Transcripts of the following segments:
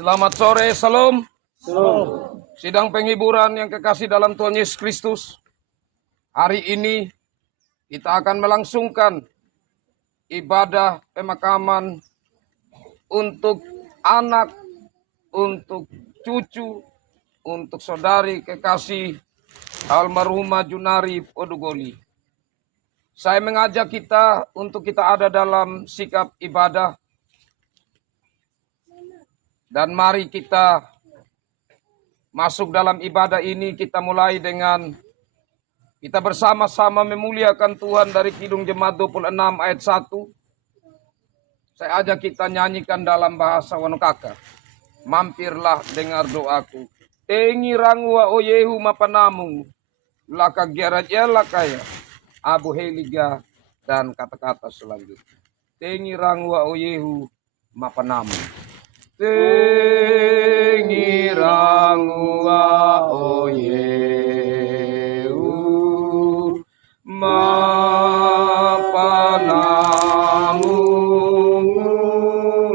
Selamat sore, salam. Salam. Sidang penghiburan yang kekasih dalam Tuhan Yesus Kristus. Hari ini kita akan melangsungkan ibadah pemakaman untuk anak, untuk cucu, untuk saudari kekasih almarhumah Junari Podugoli. Saya mengajak kita untuk kita ada dalam sikap ibadah. Dan mari kita masuk dalam ibadah ini. Kita mulai dengan kita bersama-sama memuliakan Tuhan dari Kidung Jemaat 26 ayat 1. Saya ajak kita nyanyikan dalam bahasa Wanokaka. Mampirlah dengar doaku. Tengi rangua o Yehu mapanamu. Laka gerajel lakaya. Abu heliga dan kata-kata selanjutnya. Tengi rangua o Yehu mapanamu. Tengi rangua o Yehu mapanamu.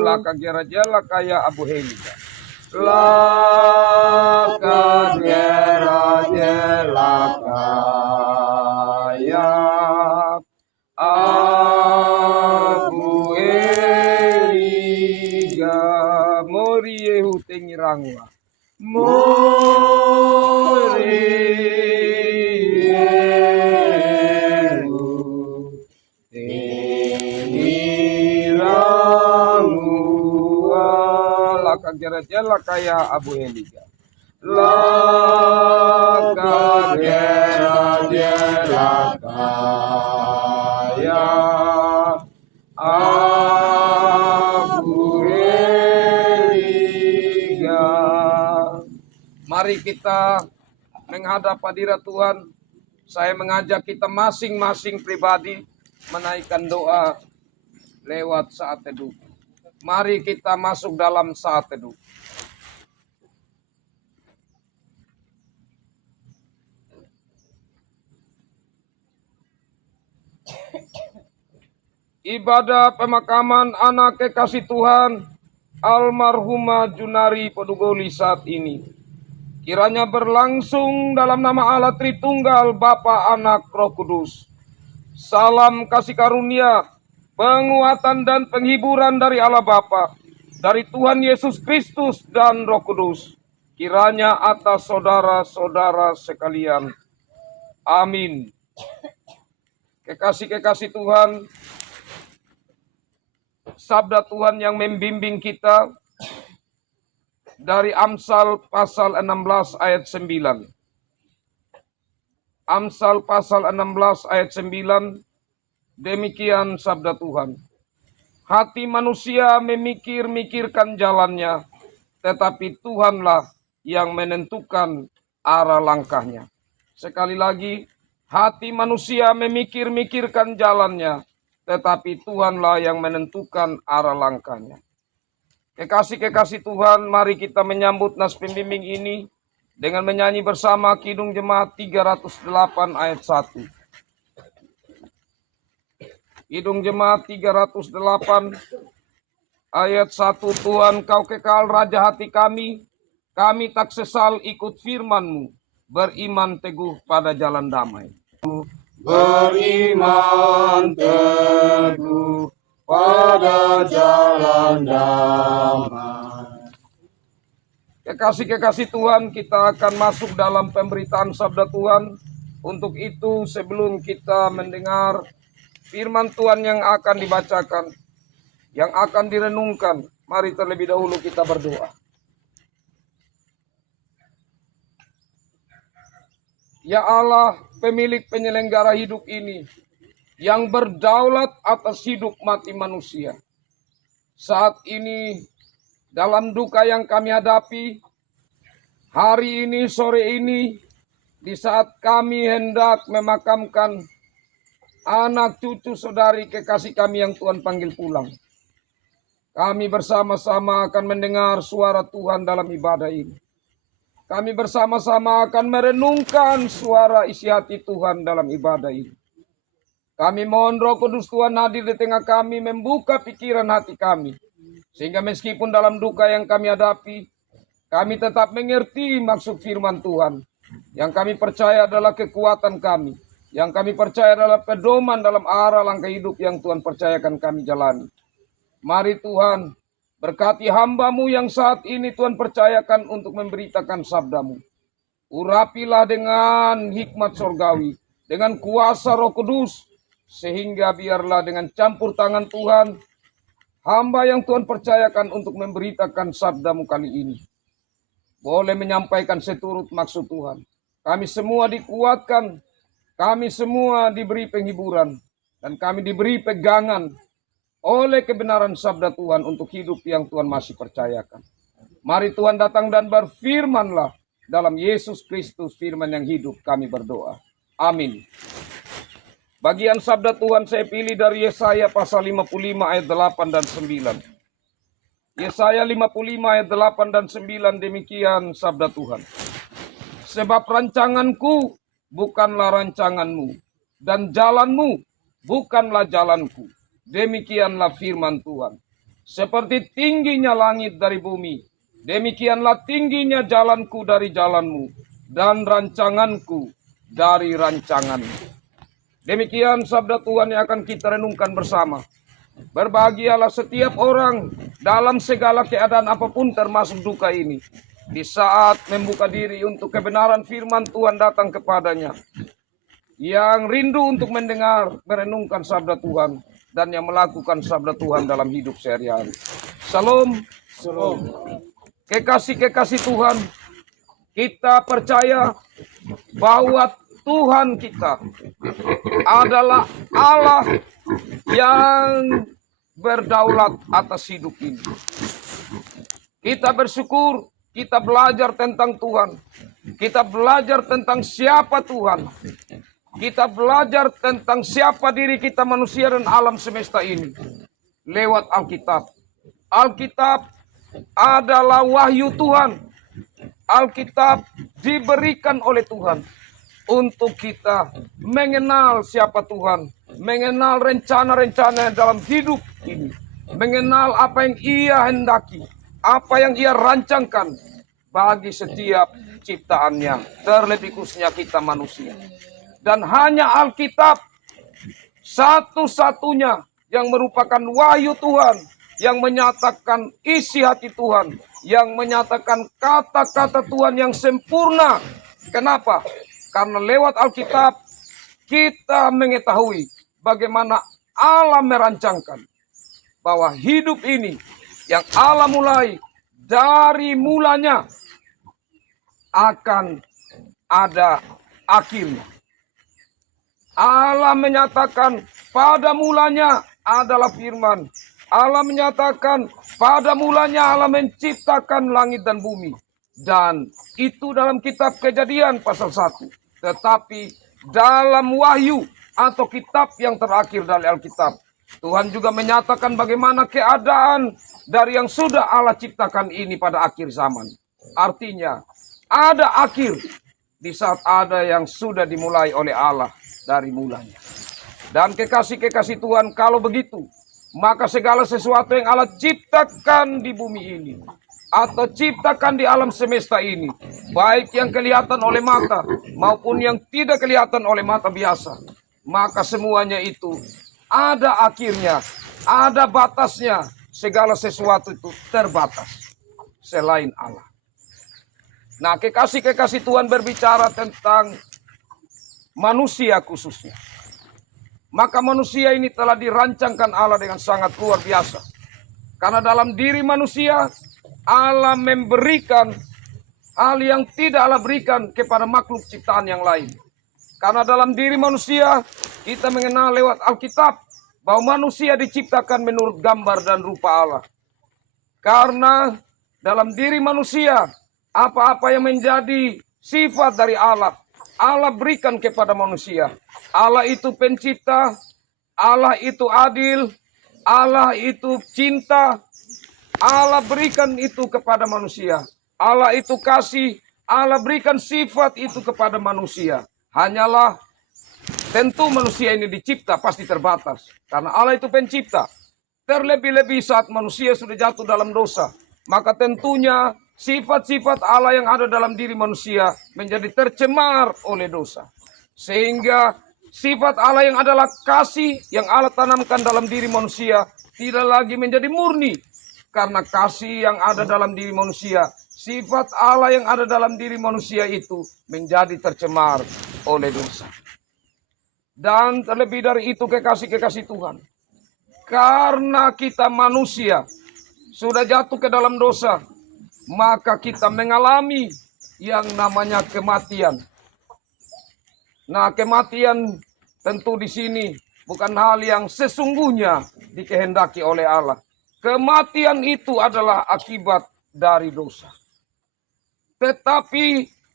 Laka gerajela kaya Abu heliga. Laka gerajela kaya Abu heliga. Mori Yehu tengi rangua. Mori Yehu tengi rangua. Laka gerajela kaya Abu heliga. Laka gerajela kaya Abu heliga. Mari kita menghadap hadirat Tuhan. Saya mengajak kita masing-masing pribadi menaikkan doa lewat saat teduh. Mari kita masuk dalam saat teduh. Ibadah pemakaman anak kekasih Tuhan almarhumah Junari Podugoli saat ini kiranya berlangsung dalam nama Allah Tritunggal Bapa, Anak, Roh Kudus. Salam kasih karunia, penguatan dan penghiburan dari Allah Bapa, dari Tuhan Yesus Kristus dan Roh Kudus, kiranya atas saudara-saudara sekalian. Amin. Kekasih-kekasih Tuhan, sabda Tuhan yang membimbing kita dari Amsal pasal 16 ayat 9. Amsal pasal 16 ayat 9, demikian sabda Tuhan. Hati manusia memikir-mikirkan jalannya, tetapi Tuhanlah yang menentukan arah langkahnya. Sekali lagi, hati manusia memikir-mikirkan jalannya, tetapi Tuhanlah yang menentukan arah langkahnya. Kekasih-kekasih Tuhan, mari kita menyambut nas pembimbing ini dengan menyanyi bersama Kidung Jemaat 308 ayat 1. Kidung Jemaat 308 ayat 1. Tuhan, Kau kekal Raja hati kami tak sesal ikut firman-Mu, beriman teguh pada jalan damai. Beriman teguh pada jalan damai. Kekasih-kekasih Tuhan, kita akan masuk dalam pemberitaan sabda Tuhan. Untuk itu, sebelum kita mendengar firman Tuhan yang akan dibacakan, yang akan direnungkan, mari terlebih dahulu kita berdoa. Ya Allah, pemilik penyelenggara hidup ini, yang berdaulat atas hidup mati manusia. Saat ini, dalam duka yang kami hadapi, hari ini, sore ini, di saat kami hendak memakamkan anak cucu saudari kekasih kami yang Tuhan panggil pulang. Kami bersama-sama akan mendengar suara Tuhan dalam ibadah ini. Kami bersama-sama akan merenungkan suara isi hati Tuhan dalam ibadah ini. Kami mohon Roh Kudus Tuhan hadir di tengah kami, membuka pikiran hati kami. Sehingga meskipun dalam duka yang kami hadapi, kami tetap mengerti maksud firman Tuhan. Yang kami percaya adalah kekuatan kami. Yang kami percaya adalah pedoman dalam arah langkah hidup yang Tuhan percayakan kami jalani. Mari Tuhan, berkati hamba-Mu yang saat ini Tuhan percayakan untuk memberitakan sabda-Mu. Urapilah dengan hikmat surgawi, dengan kuasa Roh Kudus, sehingga biarlah dengan campur tangan Tuhan, hamba yang Tuhan percayakan untuk memberitakan sabda-Mu kali ini boleh menyampaikan seturut maksud Tuhan. Kami semua dikuatkan, kami semua diberi penghiburan, dan kami diberi pegangan oleh kebenaran sabda Tuhan untuk hidup yang Tuhan masih percayakan. Mari Tuhan datang dan berfirman-Lah dalam Yesus Kristus, firman yang hidup, kami berdoa. Amin. Bagian sabda Tuhan saya pilih dari Yesaya pasal 55 ayat 8 dan 9. Yesaya 55 ayat 8 dan 9, demikian sabda Tuhan. Sebab rancanganku bukanlah rancanganmu, dan jalanmu bukanlah jalanku. Demikianlah firman Tuhan. Seperti tingginya langit dari bumi, demikianlah tingginya jalanku dari jalanmu, dan rancanganku dari rancanganmu. Demikian sabda Tuhan yang akan kita renungkan bersama. Berbahagialah setiap orang dalam segala keadaan apapun termasuk duka ini. Di saat membuka diri untuk kebenaran firman Tuhan datang kepadanya. Yang rindu untuk mendengar, merenungkan sabda Tuhan. Dan yang melakukan sabda Tuhan dalam hidup sehari-hari. Salam. Salam. Kekasih-kekasih Tuhan, kita percaya bahwa Tuhan kita adalah Allah yang berdaulat atas hidup ini. Kita bersyukur, kita belajar tentang Tuhan. Kita belajar tentang siapa Tuhan. Kita belajar tentang siapa diri kita manusia dan alam semesta ini. Lewat Alkitab. Alkitab adalah wahyu Tuhan. Alkitab diberikan oleh Tuhan untuk kita mengenal siapa Tuhan, mengenal rencana-rencana dalam hidup ini, mengenal apa yang Ia hendaki, apa yang Ia rancangkan bagi setiap ciptaannya, terlebih khususnya kita manusia. Dan hanya Alkitab satu-satunya yang merupakan wahyu Tuhan, yang menyatakan isi hati Tuhan, yang menyatakan kata-kata Tuhan yang sempurna. Kenapa? Karena lewat Alkitab kita mengetahui bagaimana Allah merancangkan bahwa hidup ini yang Allah mulai dari mulanya akan ada akhirnya. Allah menyatakan pada mulanya adalah firman. Allah menyatakan pada mulanya Allah menciptakan langit dan bumi. Dan itu dalam kitab Kejadian pasal 1. Tetapi dalam wahyu atau kitab yang terakhir dari Alkitab, Tuhan juga menyatakan bagaimana keadaan dari yang sudah Allah ciptakan ini pada akhir zaman. Artinya ada akhir di saat ada yang sudah dimulai oleh Allah dari mulanya. Dan kekasih-kekasih Tuhan, kalau begitu, maka segala sesuatu yang Allah ciptakan di bumi ini, atau ciptakan di alam semesta ini, baik yang kelihatan oleh mata maupun yang tidak kelihatan oleh mata biasa, maka semuanya itu ada akhirnya, ada batasnya. Segala sesuatu itu terbatas selain Allah. Nah, kekasih-kekasih Tuhan berbicara tentang manusia khususnya. Maka manusia ini telah dirancangkan Allah dengan sangat luar biasa. Karena dalam diri manusia Allah memberikan hal yang tidak Allah berikan kepada makhluk ciptaan yang lain. Karena dalam diri manusia kita mengenal lewat Alkitab bahwa manusia diciptakan menurut gambar dan rupa Allah. Karena dalam diri manusia apa-apa yang menjadi sifat dari Allah, Allah berikan kepada manusia. Allah itu pencipta, Allah itu adil, Allah itu cinta. Allah berikan itu kepada manusia. Allah itu kasih. Allah berikan sifat itu kepada manusia. Hanyalah tentu manusia ini dicipta pasti terbatas. Karena Allah itu pencipta. Terlebih-lebih saat manusia sudah jatuh dalam dosa, maka tentunya sifat-sifat Allah yang ada dalam diri manusia menjadi tercemar oleh dosa. Sehingga sifat Allah yang adalah kasih yang Allah tanamkan dalam diri manusia tidak lagi menjadi murni. Karena kasih yang ada dalam diri manusia, sifat Allah yang ada dalam diri manusia itu menjadi tercemar oleh dosa. Dan terlebih dari itu kekasih-kekasih Tuhan. Karena kita manusia sudah jatuh ke dalam dosa, maka kita mengalami yang namanya kematian. Nah, kematian tentu di sini bukan hal yang sesungguhnya dikehendaki oleh Allah. Kematian itu adalah akibat dari dosa. Tetapi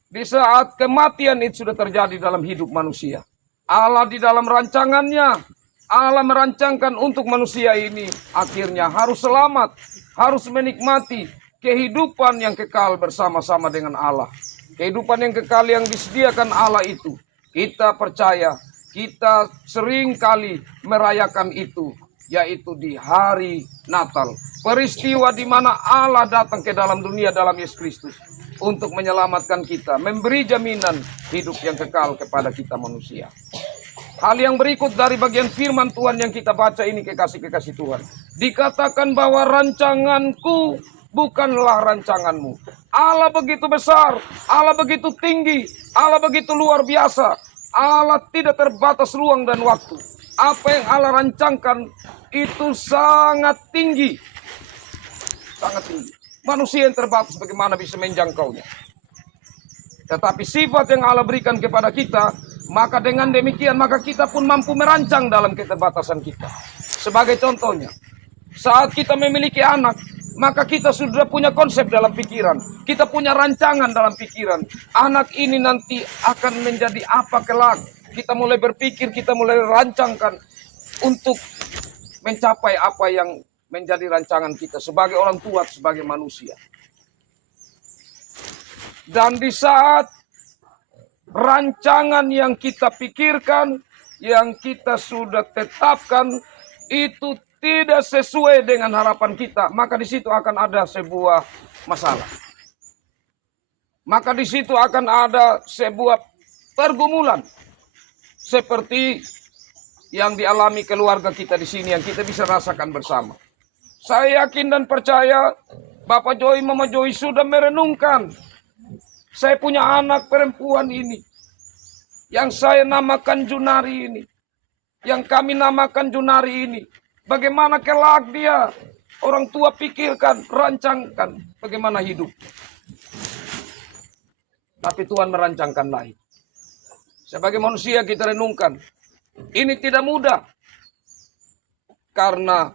di saat kematian itu sudah terjadi dalam hidup manusia, Allah di dalam rancangannya, Allah merancangkan untuk manusia ini akhirnya harus selamat, harus menikmati kehidupan yang kekal bersama-sama dengan Allah. Kehidupan yang kekal yang disediakan Allah itu, kita percaya, kita sering kali merayakan itu, yaitu di hari Natal. Peristiwa di mana Allah datang ke dalam dunia dalam Yesus Kristus untuk menyelamatkan kita, memberi jaminan hidup yang kekal kepada kita manusia. Hal yang berikut dari bagian firman Tuhan yang kita baca ini kekasih-kekasih Tuhan. Dikatakan bahwa rancanganku bukanlah rancanganmu. Allah begitu besar, Allah begitu tinggi, Allah begitu luar biasa. Allah tidak terbatas ruang dan waktu. Apa yang Allah rancangkan itu sangat tinggi. Sangat tinggi. Manusia yang terbatas bagaimana bisa menjangkaunya. Tetapi sifat yang Allah berikan kepada kita, maka dengan demikian maka kita pun mampu merancang dalam keterbatasan kita. Sebagai contohnya, saat kita memiliki anak, maka kita sudah punya konsep dalam pikiran. Kita punya rancangan dalam pikiran. Anak ini nanti akan menjadi apa kelak. Kita mulai berpikir, kita mulai rancangkan untuk mencapai apa yang menjadi rancangan kita sebagai orang tua, sebagai manusia. Dan di saat rancangan yang kita pikirkan, yang kita sudah tetapkan, itu tidak sesuai dengan harapan kita, maka di situ akan ada sebuah masalah. Maka di situ akan ada sebuah pergumulan. Seperti yang dialami keluarga kita di sini, yang kita bisa rasakan bersama. Saya yakin dan percaya Bapak Joy, Mama Joy sudah merenungkan. Saya punya anak perempuan ini, yang saya namakan Junari ini, yang kami namakan Junari ini. Bagaimana kelak dia, orang tua pikirkan, rancangkan bagaimana hidup. Tapi Tuhan merancangkan lain. Sebagai manusia kita renungkan, ini tidak mudah. Karena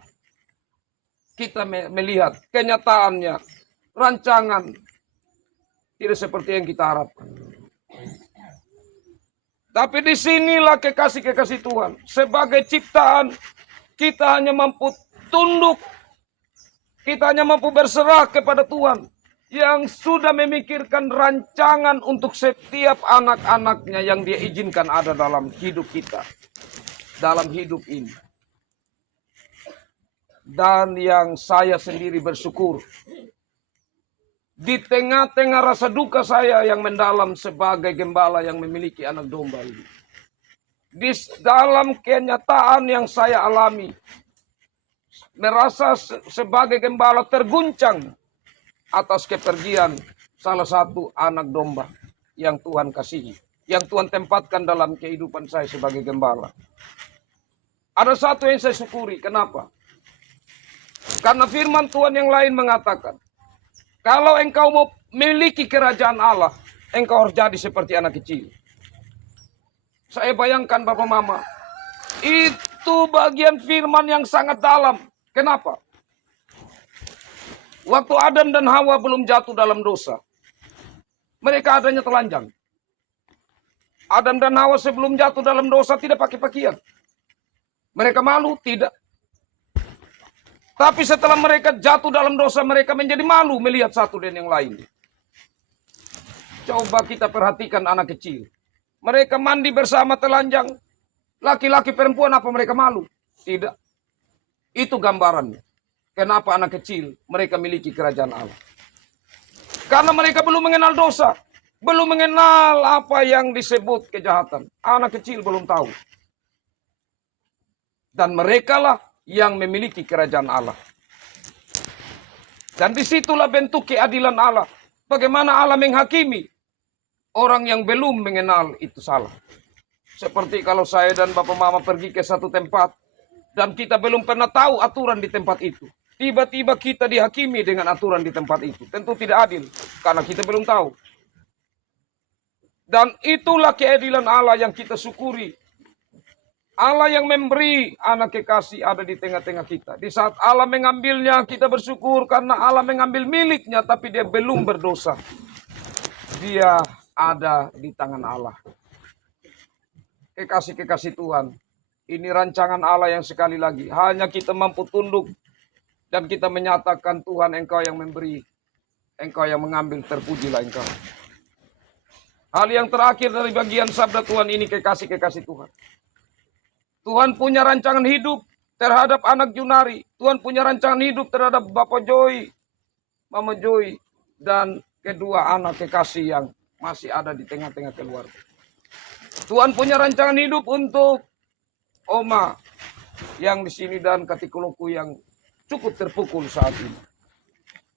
kita melihat kenyataannya, rancangan tidak seperti yang kita harapkan. Tapi disinilah kekasih-kekasih Tuhan. Sebagai ciptaan, kita hanya mampu tunduk. Kita hanya mampu berserah kepada Tuhan. Yang sudah memikirkan rancangan untuk setiap anak-anaknya yang dia izinkan ada dalam hidup kita. Dalam hidup ini. Dan yang saya sendiri bersyukur. Di tengah-tengah rasa duka saya yang mendalam sebagai gembala yang memiliki anak domba ini. Di dalam kenyataan yang saya alami. Merasa sebagai gembala terguncang atas kepergian salah satu anak domba yang Tuhan kasihi. Yang Tuhan tempatkan dalam kehidupan saya sebagai gembala. Ada satu yang saya syukuri. Kenapa? Karena firman Tuhan yang lain mengatakan, kalau engkau mau memiliki kerajaan Allah, engkau harus jadi seperti anak kecil. Saya bayangkan Bapak Mama, itu bagian firman yang sangat dalam. Kenapa? Waktu Adam dan Hawa belum jatuh dalam dosa, mereka adanya telanjang. Adam dan Hawa sebelum jatuh dalam dosa tidak pakai pakaian. Mereka malu? Tidak. Tapi setelah mereka jatuh dalam dosa, mereka menjadi malu melihat satu dan yang lain. Coba kita perhatikan anak kecil. Mereka mandi bersama telanjang. Laki-laki perempuan apa mereka malu? Tidak. Itu gambarannya. Kenapa anak kecil mereka miliki kerajaan Allah? Karena mereka belum mengenal dosa. Belum mengenal apa yang disebut kejahatan. Anak kecil belum tahu. Dan merekalah yang memiliki kerajaan Allah. Dan disitulah bentuk keadilan Allah. Bagaimana Allah menghakimi orang yang belum mengenal itu salah. Seperti kalau saya dan Bapak Mama pergi ke satu tempat. Dan kita belum pernah tahu aturan di tempat itu. Tiba-tiba kita dihakimi dengan aturan di tempat itu. Tentu tidak adil. Karena kita belum tahu. Dan itulah keadilan Allah yang kita syukuri. Allah yang memberi anak kekasih ada di tengah-tengah kita. Di saat Allah mengambilnya, kita bersyukur karena Allah mengambil miliknya, tapi dia belum berdosa. Dia ada di tangan Allah. Kekasih-kekasih Tuhan, ini rancangan Allah yang sekali lagi, hanya kita mampu tunduk dan kita menyatakan, Tuhan Engkau yang memberi, Engkau yang mengambil, terpujilah Engkau. Hal yang terakhir dari bagian sabda Tuhan ini, kekasih-kekasih Tuhan. Tuhan punya rancangan hidup terhadap anak Junari. Tuhan punya rancangan hidup terhadap Bapak Joy, Mama Joy, dan kedua anak kekasih yang masih ada di tengah-tengah keluarga. Tuhan punya rancangan hidup untuk Oma yang di sini dan Katikuluku yang cukup terpukul saat ini.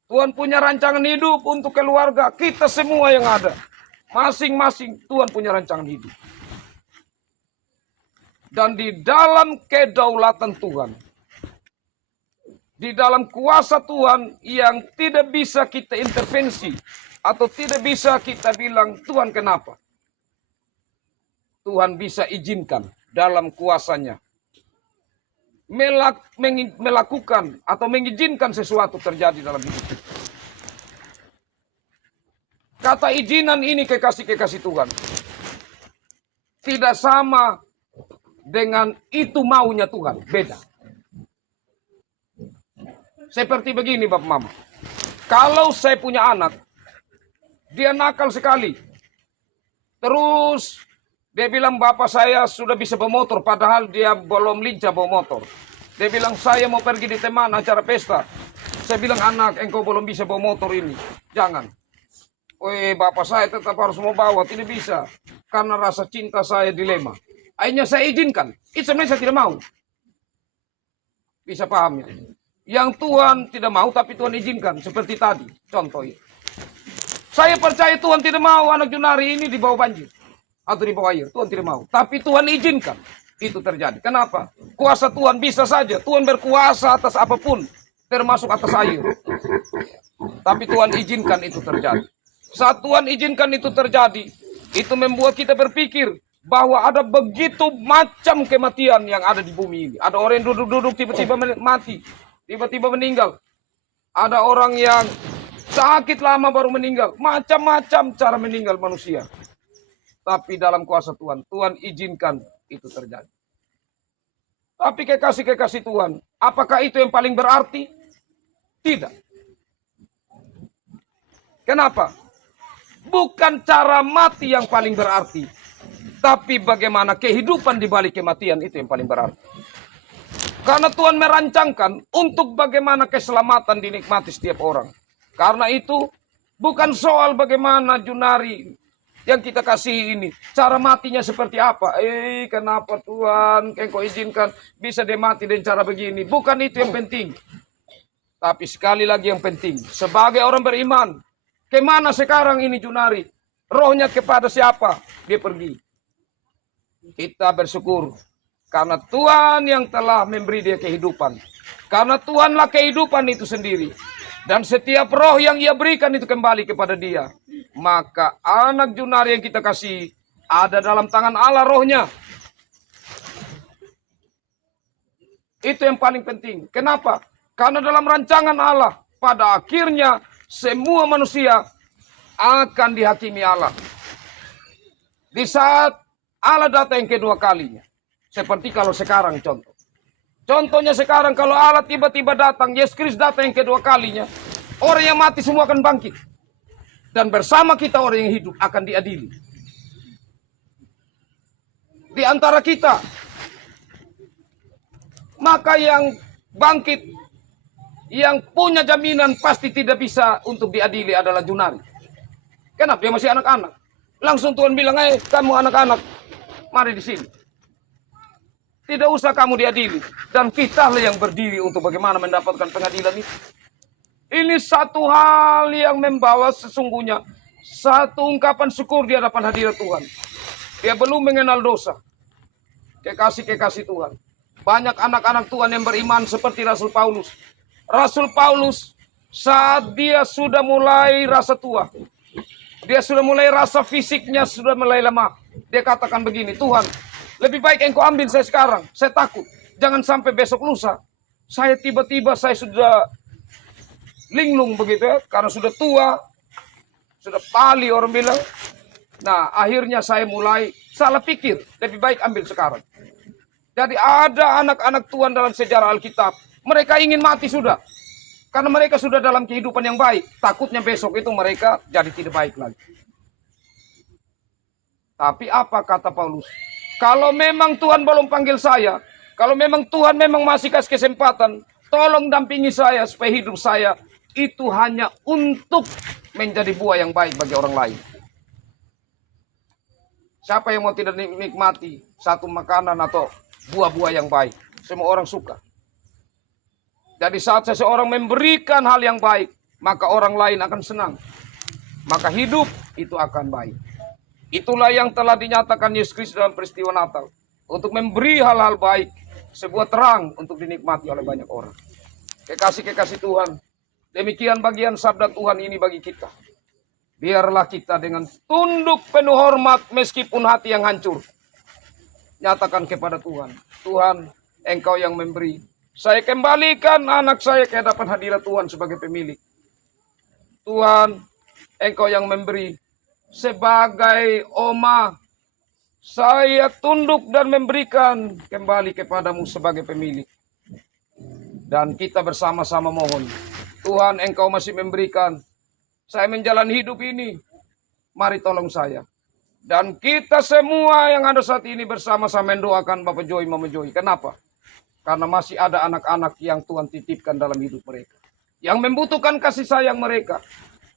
Tuhan punya rancangan hidup untuk keluarga kita semua yang ada. Masing-masing Tuhan punya rancangan hidup. Dan di dalam kedaulatan Tuhan, di dalam kuasa Tuhan yang tidak bisa kita intervensi, atau tidak bisa kita bilang, Tuhan kenapa? Tuhan bisa izinkan dalam kuasanya. Melakukan atau mengizinkan sesuatu terjadi dalam hidup kita. Kata izinan ini kekasih-kekasih Tuhan. Tidak sama dengan itu maunya Tuhan, beda. Seperti begini Bapak Mama. Kalau saya punya anak, dia nakal sekali. Terus dia bilang bapak saya sudah bisa bawa motor, padahal dia belum lincah bawa motor. Dia bilang saya mau pergi di teman acara pesta. Saya bilang anak engkau belum bisa bawa motor ini, jangan. Bapak saya tetap harus mau bawa, tidak bisa. Karena rasa cinta saya dilema. Akhirnya saya izinkan. Itu sebenarnya saya tidak mau. Bisa paham ya? Yang Tuhan tidak mau tapi Tuhan izinkan. Seperti tadi. Contoh ya. Saya percaya Tuhan tidak mau anak Junari ini dibawa banjir. Atau dibawa air. Tuhan tidak mau. Tapi Tuhan izinkan. Itu terjadi. Kenapa? Kuasa Tuhan bisa saja. Tuhan berkuasa atas apapun. Termasuk atas air. Tapi Tuhan izinkan itu terjadi. Saat Tuhan izinkan itu terjadi. Itu membuat kita berpikir. Bahwa ada begitu macam kematian yang ada di bumi ini. Ada orang yang duduk-duduk tiba-tiba mati. Tiba-tiba meninggal. Ada orang yang sakit lama baru meninggal. Macam-macam cara meninggal manusia. Tapi dalam kuasa Tuhan. Tuhan izinkan itu terjadi. Tapi kekasih-kekasih Tuhan. Apakah itu yang paling berarti? Tidak. Kenapa? Bukan cara mati yang paling berarti. Tapi bagaimana kehidupan di balik kematian itu yang paling berarti. Karena Tuhan merancangkan untuk bagaimana keselamatan dinikmati setiap orang. Karena itu bukan soal bagaimana Junari yang kita kasih ini. Cara matinya seperti apa. Kenapa Tuhan Engkau izinkan bisa dia mati dengan cara begini. Bukan itu yang penting. Tapi sekali lagi yang penting. Sebagai orang beriman. Kemana sekarang ini Junari? Rohnya kepada siapa? Dia pergi. Kita bersyukur karena Tuhan yang telah memberi dia kehidupan. Karena Tuhanlah kehidupan itu sendiri. Dan setiap roh yang ia berikan itu kembali kepada dia. Maka anak Junari yang kita kasih ada dalam tangan Allah rohnya. Itu yang paling penting. Kenapa? Karena dalam rancangan Allah pada akhirnya semua manusia akan dihakimi Allah. Di saat Allah datang yang kedua kalinya. Seperti kalau sekarang contoh. Contohnya sekarang kalau Allah tiba-tiba datang. Yesus Kristus datang yang kedua kalinya. Orang yang mati semua akan bangkit. Dan bersama kita orang yang hidup akan diadili. Di antara kita. Maka yang bangkit. Yang punya jaminan pasti tidak bisa untuk diadili adalah Junari. Kenapa? Dia masih anak-anak. Langsung Tuhan bilang, kamu anak-anak, mari di sini. Tidak usah kamu diadili. Dan kita lah yang berdiri untuk bagaimana mendapatkan pengadilan itu. Ini satu hal yang membawa sesungguhnya satu ungkapan syukur di hadapan hadirat Tuhan. Dia belum mengenal dosa. Kekasih-kekasih Tuhan. Banyak anak-anak Tuhan yang beriman seperti Rasul Paulus. Rasul Paulus saat dia sudah mulai rasa tua. Dia sudah mulai rasa fisiknya sudah mulai lemah. Dia katakan begini, Tuhan, lebih baik engkau ambil saya sekarang. Saya takut. Jangan sampai besok lusa. Saya tiba-tiba saya sudah linglung begitu ya. Karena sudah tua. Sudah pali orang bilang. Nah akhirnya saya mulai salah pikir. Lebih baik ambil sekarang. Jadi ada anak-anak Tuhan dalam sejarah Alkitab. Mereka ingin mati sudah. Karena mereka sudah dalam kehidupan yang baik. Takutnya besok itu mereka jadi tidak baik lagi. Tapi apa kata Paulus? Kalau memang Tuhan belum panggil saya. Kalau memang Tuhan memang masih kasih kesempatan. Tolong dampingi saya supaya hidup saya itu hanya untuk menjadi buah yang baik bagi orang lain. Siapa yang mau tidak nikmati satu makanan atau buah-buah yang baik? Semua orang suka. Jadi saat seseorang memberikan hal yang baik, maka orang lain akan senang. Maka hidup itu akan baik. Itulah yang telah dinyatakan Yesus Kristus dalam peristiwa Natal. Untuk memberi hal-hal baik, sebuah terang untuk dinikmati oleh banyak orang. Kekasih-kekasih Tuhan, demikian bagian sabda Tuhan ini bagi kita. Biarlah kita dengan tunduk penuh hormat meskipun hati yang hancur. Nyatakan kepada Tuhan, Tuhan, Engkau yang memberi. Saya kembalikan anak saya ke hadapan hadirat Tuhan sebagai pemilik. Tuhan, Engkau yang memberi. Sebagai oma, saya tunduk dan memberikan kembali kepadamu sebagai pemilik. Dan kita bersama-sama mohon. Tuhan, Engkau masih memberikan. Saya menjalani hidup ini. Mari tolong saya. Dan kita semua yang ada saat ini bersama-sama mendoakan Bapak Joy, Mama Joy. Kenapa? Karena masih ada anak-anak yang Tuhan titipkan dalam hidup mereka. Yang membutuhkan kasih sayang mereka.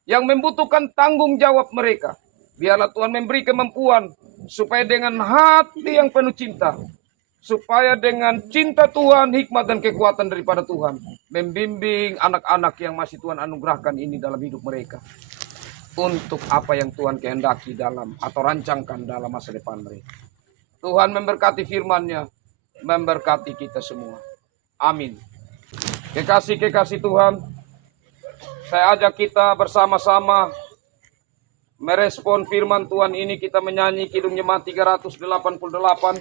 Yang membutuhkan tanggung jawab mereka. Biarlah Tuhan memberi kemampuan. Supaya dengan hati yang penuh cinta. Supaya dengan cinta Tuhan, hikmat dan kekuatan daripada Tuhan. Membimbing anak-anak yang masih Tuhan anugerahkan ini dalam hidup mereka. Untuk apa yang Tuhan kehendaki dalam atau rancangkan dalam masa depan mereka. Tuhan memberkati firman-Nya. Memberkati kita semua. Amin. Kekasih-kekasih Tuhan, saya ajak kita bersama-sama merespon firman Tuhan ini. Kita menyanyi Kidung Jemaat 388.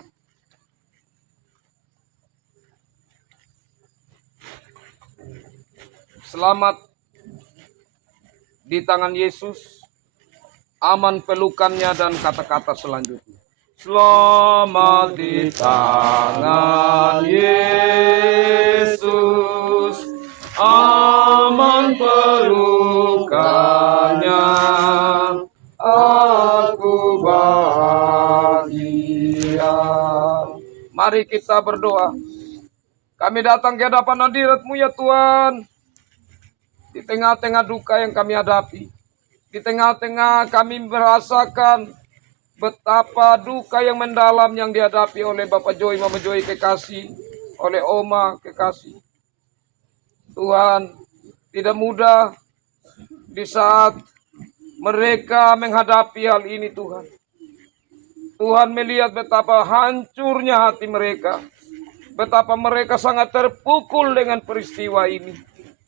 Selamat di tangan Yesus, aman pelukannya dan kata-kata selanjutnya. Selamat di tangan Yesus, aman pelukannya, aku bahagia. Mari kita berdoa. Kami datang ke hadapan hadirat-Mu ya Tuhan. Di tengah-tengah duka yang kami hadapi. Di tengah-tengah kami merasakan betapa duka yang mendalam yang dihadapi oleh Bapak Joy, Mama Joy kekasih, oleh Oma kekasih. Tuhan, tidak mudah di saat mereka menghadapi hal ini Tuhan. Tuhan melihat betapa hancurnya hati mereka. Betapa mereka sangat terpukul dengan peristiwa ini.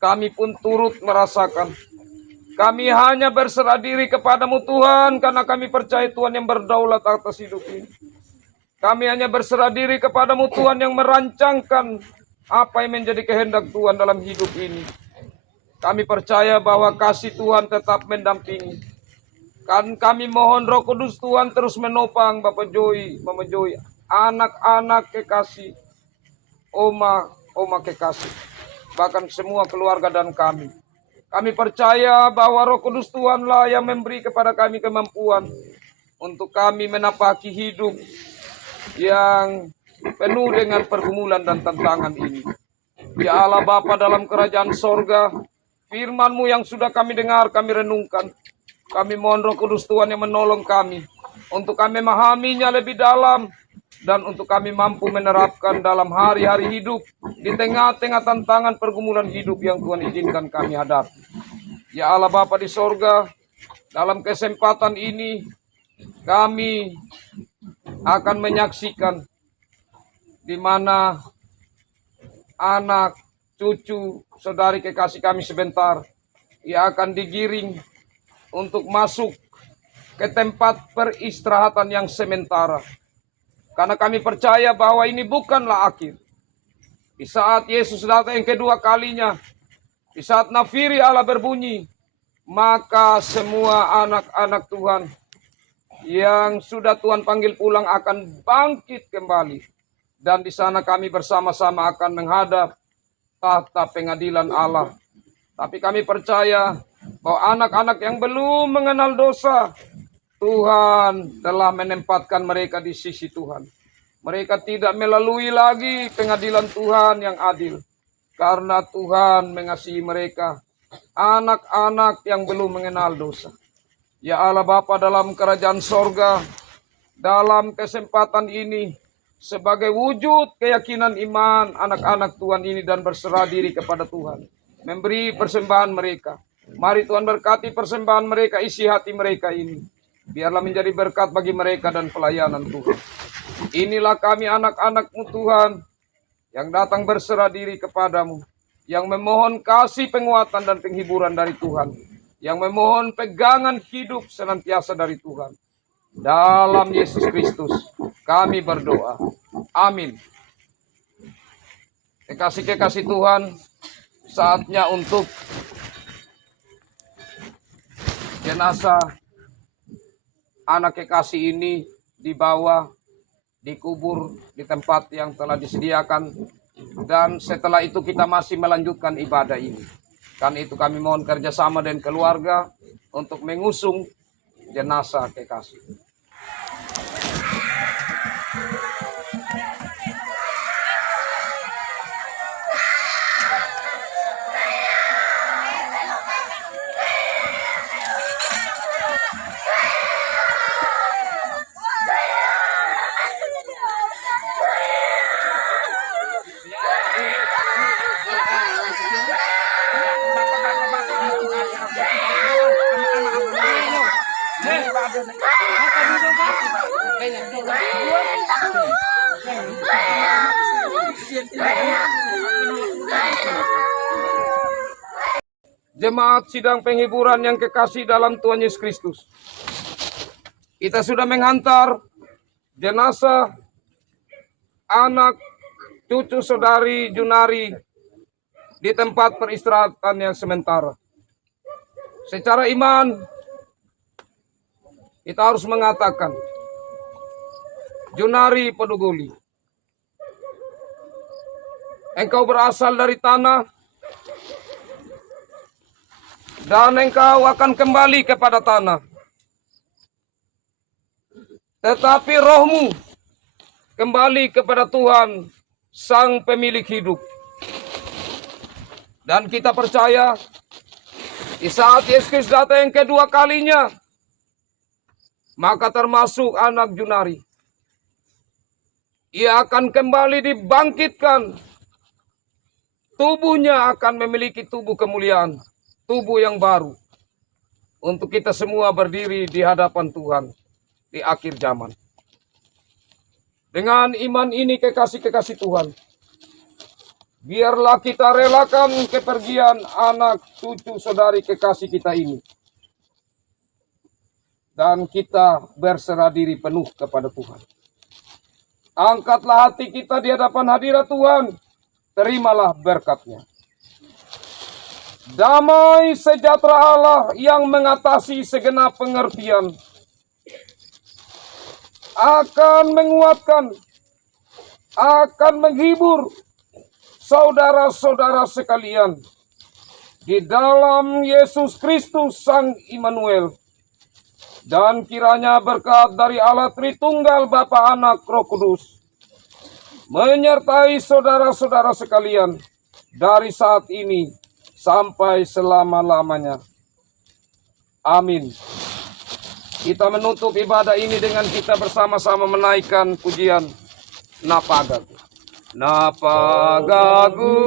Kami pun turut merasakan. Kami hanya berserah diri kepadamu Tuhan, karena kami percaya Tuhan yang berdaulat atas hidup ini. Kami hanya berserah diri kepadamu Tuhan yang merancangkan apa yang menjadi kehendak Tuhan dalam hidup ini. Kami percaya bahwa kasih Tuhan tetap mendampingi. Kan kami mohon Roh Kudus Tuhan terus menopang Bapak Joy, Mama Joy, anak-anak kekasih, Oma kekasih, bahkan semua keluarga dan kami. Kami percaya bahwa Roh Kudus Tuhanlah yang memberi kepada kami kemampuan untuk kami menapaki hidup yang penuh dengan pergumulan dan tantangan ini. Ya Allah Bapa dalam kerajaan sorga, firman-Mu yang sudah kami dengar, kami renungkan. Kami mohon Roh Kudus Tuhan yang menolong kami, untuk kami memahaminya lebih dalam, dan untuk kami mampu menerapkan dalam hari-hari hidup, di tengah-tengah tantangan pergumulan hidup yang Tuhan izinkan kami hadapi. Ya Allah Bapa di sorga, dalam kesempatan ini, kami akan menyaksikan di mana anak, cucu, saudari kekasih kami sebentar, ia akan digiring untuk masuk ke tempat peristirahatan yang sementara. Karena kami percaya bahwa ini bukanlah akhir. Di saat Yesus datang yang kedua kalinya, di saat nafiri Allah berbunyi, maka semua anak-anak Tuhan yang sudah Tuhan panggil pulang akan bangkit kembali. Dan di sana kami bersama-sama akan menghadap tahta pengadilan Allah. Tapi kami percaya bahwa anak-anak yang belum mengenal dosa, Tuhan telah menempatkan mereka di sisi Tuhan. Mereka tidak melalui lagi pengadilan Tuhan yang adil. Karena Tuhan mengasihi mereka, anak-anak yang belum mengenal dosa. Ya Allah Bapa dalam kerajaan sorga, dalam kesempatan ini, sebagai wujud keyakinan iman anak-anak Tuhan ini dan berserah diri kepada Tuhan, memberi persembahan mereka. Mari Tuhan berkati persembahan mereka, isi hati mereka ini. Biarlah menjadi berkat bagi mereka dan pelayanan Tuhan. Inilah kami anak-anak-Mu Tuhan, yang datang berserah diri kepadamu, yang memohon kasih penguatan dan penghiburan dari Tuhan, yang memohon pegangan hidup senantiasa dari Tuhan. Dalam Yesus Kristus kami berdoa. Amin. Kekasih-kekasih Tuhan, saatnya untuk jenazah anak kekasih ini dibawa, dikubur di tempat yang telah disediakan. Dan setelah itu kita masih melanjutkan ibadah ini. Karena itu kami mohon kerjasama dengan keluarga untuk mengusung jenazah kekasih. Jemaat sidang penghiburan yang kekasih dalam Tuhan Yesus Kristus, kita sudah menghantar jenazah anak cucu saudari Junari di tempat peristirahatan yang sementara. Secara iman, kita harus mengatakan, Junari Peduguli, engkau berasal dari tanah, dan engkau akan kembali kepada tanah. Tetapi rohmu kembali kepada Tuhan, Sang Pemilik hidup. Dan kita percaya, di saat Yesus datang yang kedua kalinya, maka termasuk anak Junari, ia akan kembali dibangkitkan. Tubuhnya akan memiliki tubuh kemuliaan, tubuh yang baru, untuk kita semua berdiri di hadapan Tuhan di akhir zaman. Dengan iman ini kekasih-kekasih Tuhan, biarlah kita relakan kepergian anak, cucu, saudari kekasih kita ini. Dan kita berserah diri penuh kepada Tuhan. Angkatlah hati kita di hadapan hadirat Tuhan, terimalah berkat-Nya. Damai sejahtera Allah yang mengatasi segenap pengertian akan menguatkan, akan menghibur saudara-saudara sekalian di dalam Yesus Kristus Sang Immanuel. Dan kiranya berkat dari Allah Tritunggal Bapa, Anak, Roh Kudus menyertai saudara-saudara sekalian dari saat ini sampai selama-lamanya. Amin. Kita menutup ibadah ini dengan kita bersama-sama menaikkan pujian Napagagu. Napagagu,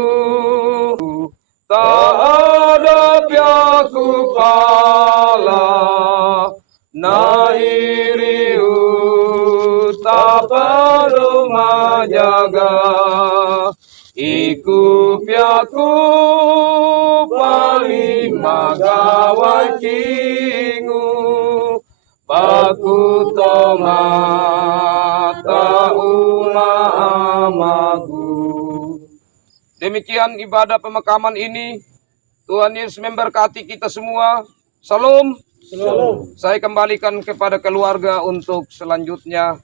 tak ada piaku pala, nairiu tak perlu majaga, iku piaku paling magawai kingu, baku tomata amagu. Demikian ibadah pemakaman ini. Tuhan Yesus memberkati kita semua. Salam. Shalom. Saya kembalikan kepada keluarga untuk selanjutnya.